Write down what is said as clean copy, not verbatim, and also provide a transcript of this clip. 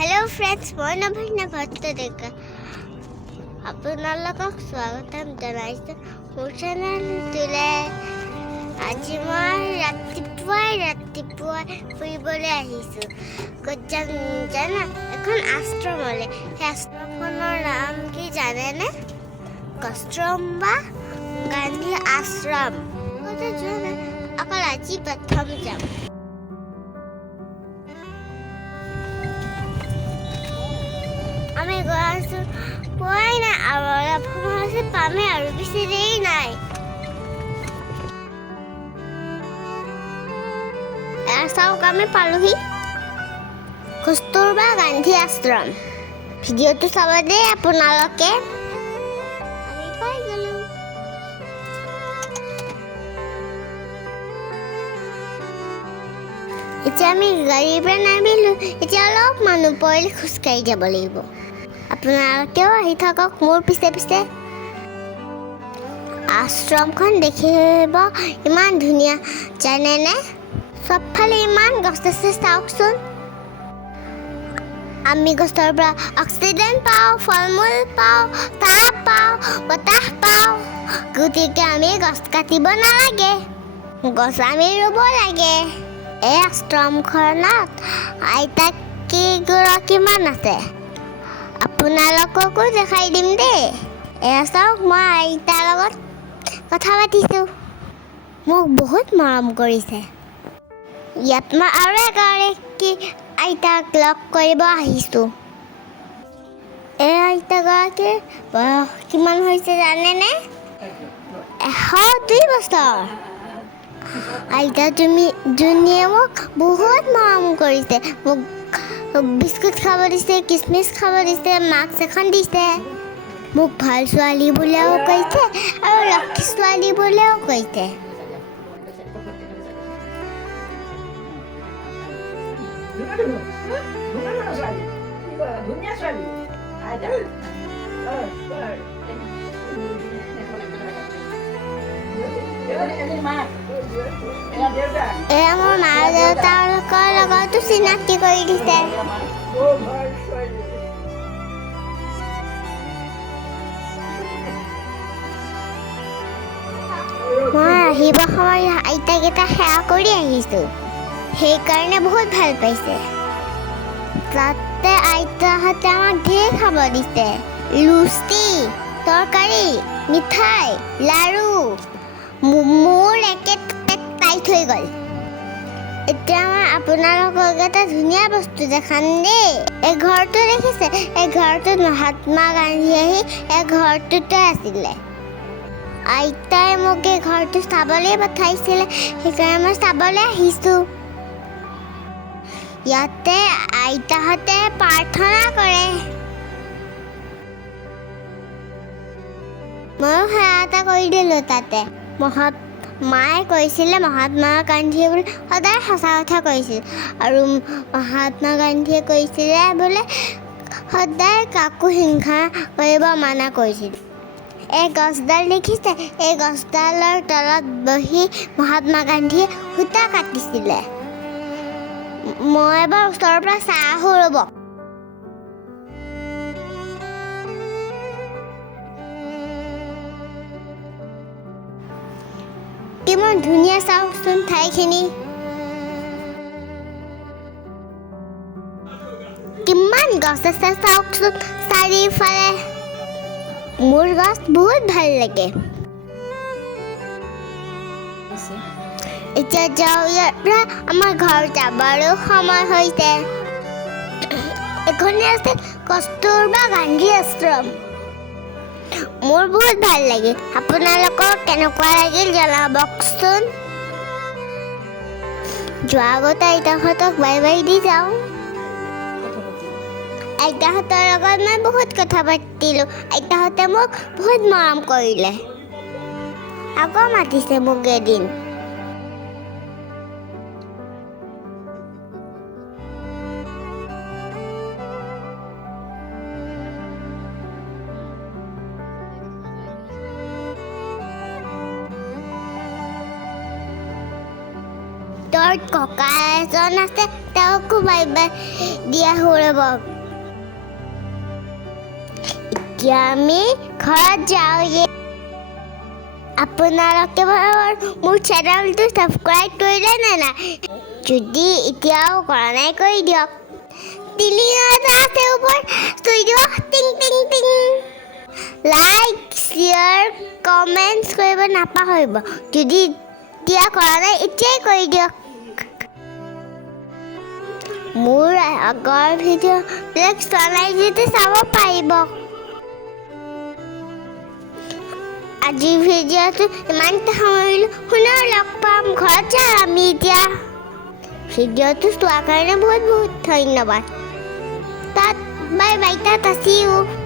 Hello friends, মই নভিনা ভট্টাচাৰ্য আপোনালোকক স্বাগতম জনাইছোঁ মোৰ চেনেলটোলৈ। আজি মই ৰাতিপুৱাই ফুৰিবলৈ আহিছোঁ। ক'ত যাম জানা? এখন আশ্ৰমলৈ। সেই আশ্ৰমখনৰ নাম কি জানেনে? কস্তুৰবা গান্ধী আশ্ৰম। ক'ত যোৱা নাই, অকল আজি প্ৰথম যাম। আমি গৈ আছোঁ, পোৱাই নাই আৰু অলপ সময় আছে পামেই আৰু বেছি দেৰি নাই। চাওক, আমি পালোহি কস্তুৰবা গান্ধী আশ্ৰম। ভিডিঅ'টো চাব দেই আপোনালোকে। আমি পাই গ'লো। এতিয়া আমি গাড়ীৰ পৰা নামিলোঁ। এতিয়া অলপ মানুহ পৰিলে খোজকাঢ়ি যাব লাগিব। আপোনালোকেও আহি থাকক মোৰ পিছে পিছে। আশ্ৰমখন দেখিব ইমান ধুনীয়া জানেনে? চবফালে ইমান গছ আছে, চাওকচোন। আমি গছৰ পৰা অক্সিজেন পাওঁ, ফল মূল পাওঁ, তাপ পাওঁ, বতাহ পাওঁ। গতিকে আমি গছ কাটিব নালাগে, গছ আমি ৰুব লাগে। এই আশ্ৰমখনত আইতা কেইগৰাকীমান আছে, আপোনালোককো দেখাই দিম দেই। এয়া চাওক, মই আইতাৰ লগত কথা পাতিছোঁ। মোক বহুত মৰম কৰিছে। ইয়াত মই আৰু এগৰাকী আইতাক লগ কৰিব আহিছোঁ। এই আইতাগৰাকীৰ বয়স কিমান হৈছে জানেনে? 102 বছৰ। আইতা জনীয়ে মোক বহুত মৰম কৰিছে। মোক বিস্কুট খাব দিছে, কিচমিচ খাব দিছে, মাস্ক এখন দিছে। মোক ভাল ছোৱালী বুলিও কৈছে আৰু লক্ষী ছোৱালী বুলিও কৈছে। এয়া মোৰ মা দেউতাৰ লগতো চিনাকি কৰি দিছে। মই আহিব সময়ত আইতাকেইটা সেৱা কৰি আহিছোঁ, সেইকাৰণে বহুত ভাল পাইছে। তাতে আইতাহঁতে আমাক ঢেৰ খাব দিছে। লুচি, তৰকাৰী, মিঠাই, লাৰু। মোৰ একে পেট টাইট হৈ গ'ল। এতিয়া মই আপোনালোকক এটা ধুনীয়া বস্তু দেখাম দেই। এই ঘৰটো দেখিছে? এই ঘৰটোত মহাত্মা গান্ধী আহি এই ঘৰটোতে আছিলে। আইতাই মোক এই ঘৰটো চাবলৈ পঠাইছিলে, সেইকাৰণে মই চাবলৈ আহিছোঁ। ইয়াতে আইতাহঁতে প্ৰাৰ্থনা কৰে। ময়ো সেৱা এটা কৰি দিলোঁ তাতে। মায়ে কৈছিলে মহাত্মা গান্ধীয়ে বোলে সদায় সঁচা কথা কৈছিল, আৰু মহাত্মা গান্ধীয়ে কৈছিলে বোলে সদায় কাকো হিংসা কৰিব মানা কৰিছিল। এই গছডাল দেখিছে? এই গছডালৰ তলত বহি মহাত্মা গান্ধীয়ে সূতা কাটিছিলে। মই এবাৰ ওচৰৰ পৰা চাই আহোঁ, ৰ'ব। কিমান ধুনীয়া চাওকচোন ঠাইখিনি। কিমান গছ আছে চাওকচোন চাৰিওফালে। মোৰ গছ বহুত ভাল লাগে। এতিয়া যাওঁ ইয়াৰ পৰা, আমাৰ ঘৰ যাবৰো সময় হৈছে। এখনে আছে কস্তুৰবা গান্ধী আশ্ৰম। মোৰ বহুত ভাল লাগিল। আপোনালোকৰ কেনেকুৱা লাগিল জনাবচোন। যোৱা আগতে আইতাহঁতক বাই বাই দি যাওঁ। আইতাহঁতৰ লগত মই বহুত কথা পাতিলোঁ। আইতাহঁতে মোক বহুত মৰম কৰিলে। আকৌ মাতিছে মোক এদিন। তোৰ ককা এজন আছে, তেওঁক আপোনালোকো বাই বাই দিয়া সৌৰভক। এতিয়া আমি ঘৰত যাওঁগে। আপোনালোকে মোৰ চেনেলটো ছাবস্ক্ৰাইব কৰিলে নে নাই? যদি এতিয়াও কৰা নাই কৰি দিয়ক। আছে ওপৰত চুই দিয়ক, টিং টিং টিং। লাইক শ্বেয়াৰ কমেণ্টছ কৰিব নাপাহৰিব। যদি এতিয়া কৰা নাই এতিয়াই কৰি দিয়ক। মোৰ আগৰ ভিডিঅ'বিলাক চোৱা নাই যদি চাব পাৰিব। আজিৰ ভিডিঅ'টো ইমানতে সামৰিলোঁ। পুনৰ লগ পাম, ঘৰত যাম আমি এতিয়া। ভিডিঅ'টো চোৱাৰ কাৰণে বহুত বহুত ধন্যবাদ। Bye bye, Tata, see you।